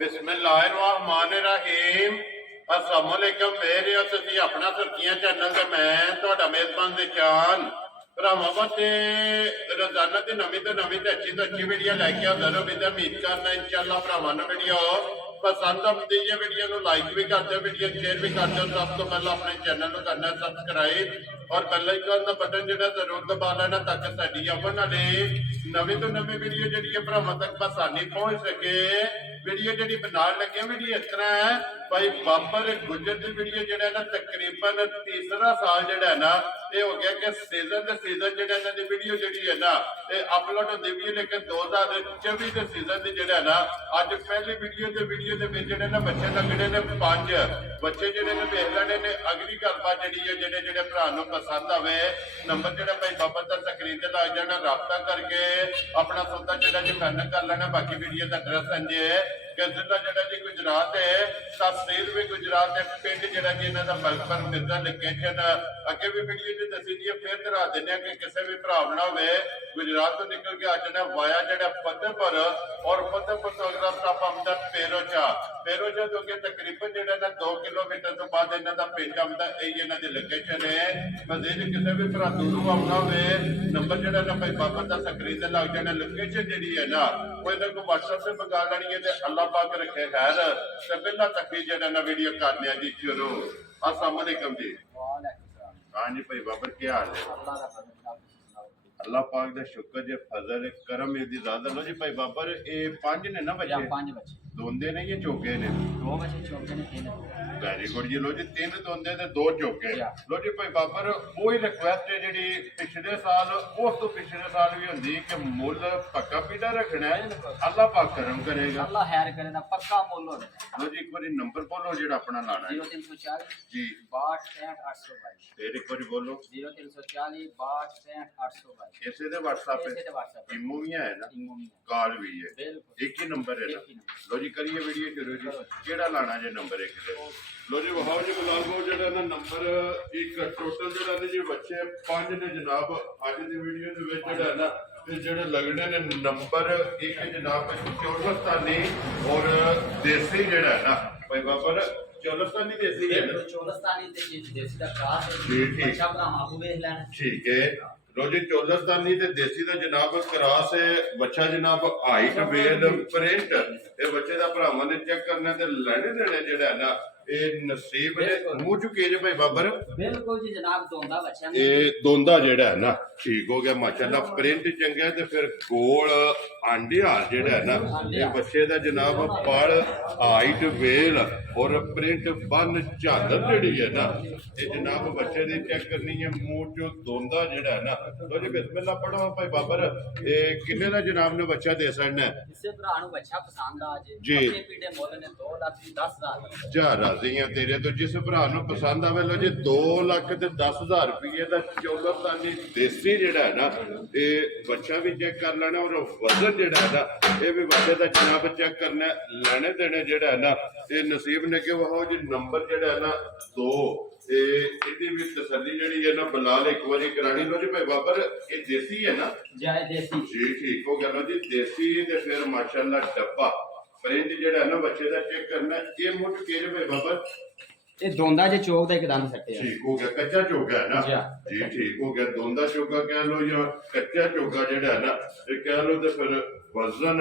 बिस्मिल्लाहिर्रहमानिर्रहीम। अस्सलाम वालेकुम। मेरे हो तुसी अपना सुर्खियां चैनल ते मैं तुहाडा मेजबान दिशान भरावां वास्ते रोजाना की नवी तो अच्छी वीडियो लैके हाजिर हो। मैं उम्मीद करना इंशाअल्लाह भरावां नूं वीडियो पसंद आती है। वीडियो को लाइक भी कर दो, वीडियो शेयर भी कर दो। सब तो पहले अपने चैनल को करना सबसक्राइब और बेल आइकन का बटन जो जरूर दबा लेना ताकि साडी आने वाली नवी तो नवी वीडियो जी भरावां तक आसानी पहुंच सके। वीडियो जी बनाने लगे वीडियो इस तरह है भाई बाबर गुजर की वीडियो जो ना तकरीबन तीसरा साल जो ना ये हो गया कि सीजन के सीजन जो वीडियो जी है ना अपलोड होती भी, लेकिन 2024 के सीजन की जो ना अज पहली वीडियो के ना बच्चे लगने ने 5 बच्चे जो वेख लेने ने। अगली गलबात जी है जो भरा पसंद आवे नंबर जो भाई बाबर का स्क्रीन से लग जाना, रबता करके अपना सौदा जो जी फाइनल कर लेना। बाकी वीडियो का एड्रैस इंजे कि जिला जो जी गुजरात है, तहसील भी गुजरात है, पिंड जो जी इन्हों का मलकपुर मिर्जा लोकेशन अगे भी वीडियो जी दसी दी है। फिर दिखा दें कि किसी भी भरा ना हो गुजरात तो निकल के अज ना वाया जो फतेहपुर और फतेहपुर तो अगला स्टॉप आता पेरोचा। पेरोचा तो अगे तकरीबन जो ना 2 किलोमीटर तो बाद इन्हों का पिंड आता। यही इन्हों की लोकेशन है। मजीद किसी भी भरा दूरों आना हो नंबर जो ना भाई बाबर का स्क्रीन से लग जाना। लोकेशन जी है ना वो इन्हों को व्हाट्सएप से मंगा लेनी है। अल्लाह पाक रखे खैर। तो पहला तक भी जो ना वीडियो करने जी शुरू। अस्सलाम वालेकुम जी। हाँ जी भाई बाबर क्या हाल है? अल्लाह पाक दा शुक्र जे फजल करम दी ज़्यादा लो जी भाई बाबर। ये 5 ने ना बच्चे? 5 बच्चे दोंदे ने ये चौके ने? 2 बच्चे चौके ने 3। वेरी गुड जी। लो जी 3 दोंदे ते 2 चौके। लो जी भाई बाबर वही रिक्वेस्ट है जी पिछले साल उस तो पिछले साल भी होंदी कि मुल पक्का पीड़ा रखना है। अल्लाह पाक करम करेगा, अल्लाह खैर करे ना पक्का मुल हो। लो जी एक बार नंबर बोलो जेड़ा अपना लाना है। 0340 जी 62 822। फिर एक बार बोलो 0340 62 822। इसे दे व्हाट्सएप इसे ते व्हाट्सएप इमो भी है ना, इमो भी कॉल भी है, बिल्कुल एक ही नंबर है ना। एक ही नंबर। लो जी करिए वीडियो शुरू जी। केड़ा लाना जे नंबर एक दे? लो जी वहां जी गुलाल को जेड़ा ना नंबर एक टोटल जेड़ा ने जी बच्चे 5 ने जनाब आज दी वीडियो दे विच जेड़ा ना ते जेड़े लगने ने नंबर एक जनाब चौलस्तानी और देसी जेड़ा है ना भाई बाबर चौलस्तानी देसी है ना। चौलस्तानी ते देसी दा क्रॉस जी ठीक अच्छा भरा आपू वेख लेना। ठीक है। लो जी चौलस्तानी ते देसी दा जनाब क्रॉस है बच्चा जनाब हाइट वेल प्रिंट ये बच्चे दा भरावां ने चेक करना ते लैने देने जेड़ा है ना ये नसीब ने मुंह चुके जे भाई बाबर। बिल्कुल जी जनाब दोंदा बच्चा ये दोंदा जेड़ा है ना ठीक हो गया माशाल्लाह। प्रिंट चंगा है ते फिर गोल आंडे हाल जेड़ा है ना ये बच्चे दा जनाब पड़ हाइट वेल और प्रिंट बन झादर जेड़ी है ना ये जनाब बच्चे दी चेक करनी है। मुंह चो दोंदा जेड़ा है ना। लो जी बिस्मिल्लाह पढ़ो भाई बाबर। ये किन्ने दा जनाब ने बच्चा दे सकना है? इसे भरा नु बच्चा पसंद आ जे जी। अपने पीड़े मोल ने 2,10,000 जा राजी हैं तेरे तो जिस भरा नु पसंद आवे। लो जी 2,10,000 रुपये का चौलस्तानी देसी जेड़ा है ना ये बच्चा भी चेक कर लेना और वजन जेड़ा है ना ये भी बच्चे का जनाब चेक करना लेने देने जेड़ा है ना ये नसीब ने कि वो जी नंबर जेड़ा है ना 2 भी तसली जी है ना बलाल एक बार करानी। लो जी भाई बाबर ये देसी है ना? जाए देसी जी ठीक हो गया। लो जी देसी ते फिर माशाल्लाह डब्बा प्रिंट जेड़ा है ना बच्चे का चेक करना ये मुठ के भाई बाबर ये दोंदा जे चौक दा एकदम सट्टे ठीक हो गया। कच्चा चोगा है ना जी ठीक हो गया। दोंदा चोगा कह लो या कच्चा चोगा जेड़ा है ना ये कह लो तो फिर वजन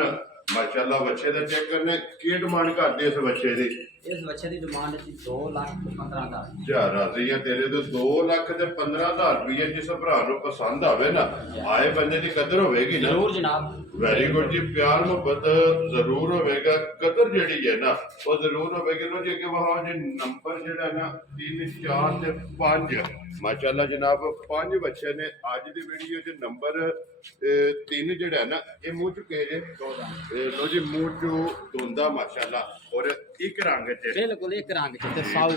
माशाल्लाह बच्चे का चेक करने की डिमांड करते इस बच्चे की? इस बच्चे की डिमांड थी 2,15,000। जा राजी है तेरे तो 2,15,000 रुपये जिस भरा पसंद आवे ना आए बंदे की कदर होगी ना। जरूर जनाब। वेरी गुड जी। प्यार मोहब्बत जरूर होगा, कदर जी है ना वो जरूर होगी। लो जी कि वहां जी नंबर जेड़ा ना 3 4 ते 5 माशाल्लाह जनाब 5 बच्चे ने आज दी वीडियो च नंबर 3 जेड़ा है ना ये मुंह चुके जे। लो जी मुंह चो दोंदा माशाल्लाह और एक रंग च बिल्कुल एक रंग च ते साउ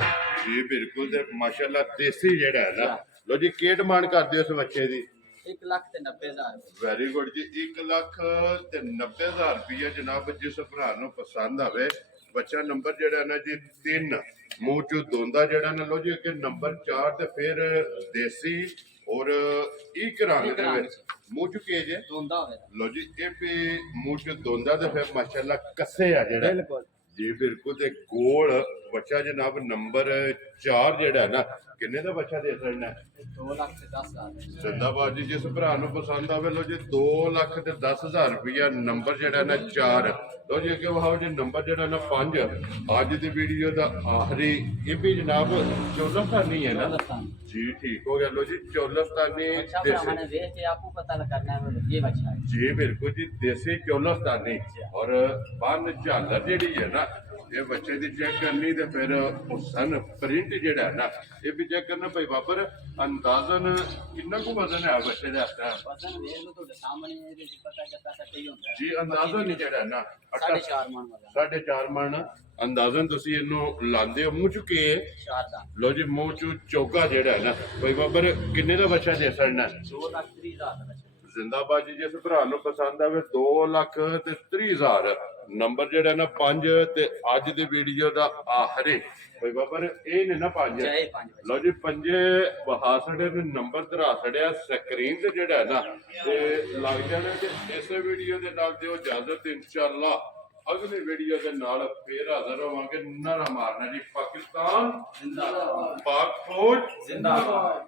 जी बिल्कुल ते माशाल्लाह देसी जेड़ा है ना। लो जी की डिमांड करदे हो उस बच्चे दी? 1,90,000। वेरी गुड जी। 1,90,000 रुपये जनाब जिस भरा पसंद आवे बच्चा नंबर जेड़ा ना जी 3 मुंह चो दोंदा जेड़ा ना। लो जी अगे नंबर 4 ते फिर देसी और एक रंग दे विच मुंह चुके जे दोंदा होवे। लो जी ये भी मुंह चो दोंदा ते फिर माशाल्लाह कस्से आ जेड़ा बिल्कुल ਜੀ ਬਿਲਕੁਲ ਤੇ ਗੋਲ ਬੱਚਾ ਜਨਾਬ ਨੰਬਰ 4 ਜਿਹੜਾ ਹੈ ਨਾ ਕਿੰਨੇ ਦਾ ਬੱਚਾ ਦੇ ਸਕਣਾ ਹੈ? 2 ਲੱਖ ਤੇ 10,000 ਜ਼ਿੰਦਾਬਾਦ ਜੀ। ਜਿਸ ਭਰਾ ਨੂੰ ਪਸੰਦ ਆਵੇ ਲੋ ਜੀ 2 ਲੱਖ ਤੇ 10,000 ਰੁਪਇਆ ਨੰਬਰ ਜਿਹੜਾ ਨਾ 4 ਲੋ ਜੀ। ਅੱਗੇ ਵਹਾਓ ਜੀ ਨੰਬਰ ਜਿਹੜਾ ਨਾ 5 ਅੱਜ ਦੀ ਵੀਡੀਓ ਦਾ ਆਖਰੀ ਇਹ ਵੀ ਜਨਾਬ ਚੌਲਸਤਾਨੀ ਹੈ ਨਾ ਜੀ। ਠੀਕ ਹੋ ਗਿਆ ਲੋ ਜੀ ਚੌਲਸਤਾਨੀ अच्छा ਦੇਸੀ मैंने देख के आपको पता करना है ये बच्चा है ਜੀ ਬਿਲਕੁਲ ਜੀ ਦੇਸੀ ਚੌਲਸਤਾਨੀ ਔਰ ਬੰਨ ਝਾਲਰ ਜਿਹੜੀ ਹੈ ਨਾ ਇਹ ਬੱਚੇ ਦੀ ਚੈੱਕ ਕਰਨੀ ਤੇ ਫਿਰ ਉਹ ਸਨ ਪ੍ਰਿੰਟ ਜਿਹੜਾ ਹੈ ਨਾ ਇਹ ਵੀ ਚੈੱਕ ਕਰਨਾ ਭਾਈ ਬਾਬਰ ਅੰਦਾਜ਼ਨ ਕਿੰਨਾ ਕੁ ਵਜ਼ਨ ਹੈ ਬੱਚੇ ਦੇ ਹੱਥ ਦਾ वजन देख लो तो सामने ये पता करता सकते ही होता है ਜੀ ਅੰਦਾਜ਼ਨ ਜਿਹੜਾ ਹੈ ਨਾ 4.5 मन वजन 4.5 ਮਣ ਅੰਦਾਜ਼ਨ ਤੁਸੀਂ ਇਹਨੂੰ ਲਾਉਂਦੇ ਹੋ ਮੂੰਹ ਚੁੱਕੇ 4 दांत ਲੋ ਜੀ ਮੂੰਹ ਚੋਂ ਚੋਗਾ ਜਿਹੜਾ ਹੈ ਨਾ ਭਾਈ ਬਾਬਰ ਕਿੰਨੇ ਦਾ ਬੱਚਾ ਦੇ ਸਕਣਾ 2 लाख 30,000 का बच्चा ਜ਼ਿੰਦਾਬਾਦ ਜੀ। ਜਿਸ ਭਰਾ ਨੂੰ ਪਸੰਦ ਆਵੇ 2 ਲੱਖ ਤੇ 30,000 ਨੰਬਰ ਜਿਹੜਾ ਨਾ 5 ਤੇ ਅੱਜ ਦੀ ਵੀਡੀਓ ਦਾ ਆਖਰੀ ਭਾਈ ਬਾਬਰ ਇਹ ਨੇ ਨਾ 5 ਚਾਹੇ 5 ਲੋ ਜੀ ਪੰਜੇ ਵਹਾ ਛੜੇ ਨੇ ਨੰਬਰ ਧਰਾ ਛੜਿਆ ਸਕਰੀਨ ਤੇ ਜਿਹੜਾ ਹੈ ਨਾ ਤੇ ਲੱਗ ਜਾਣਾ ਤੇ ਇਸੇ ਵੀਡੀਓ ਦੇ ਨਾਲ ਦਿਓ ਇਜਾਜ਼ਤ ਇਨਸ਼ਾਅੱਲਾ ਅਗਲੀ ਵੀਡੀਓ ਦੇ ਨਾਲ ਫੇਰ ਹਾਜ਼ਰ ਹੋਵਾਂਗੇ। ਨਾਰਾ ਮਾਰਨਾ ਜੀ ਪਾਕਿਸਤਾਨ जिंदाबाद ਪਾਕ ਫੌਜ जिंदाबाद।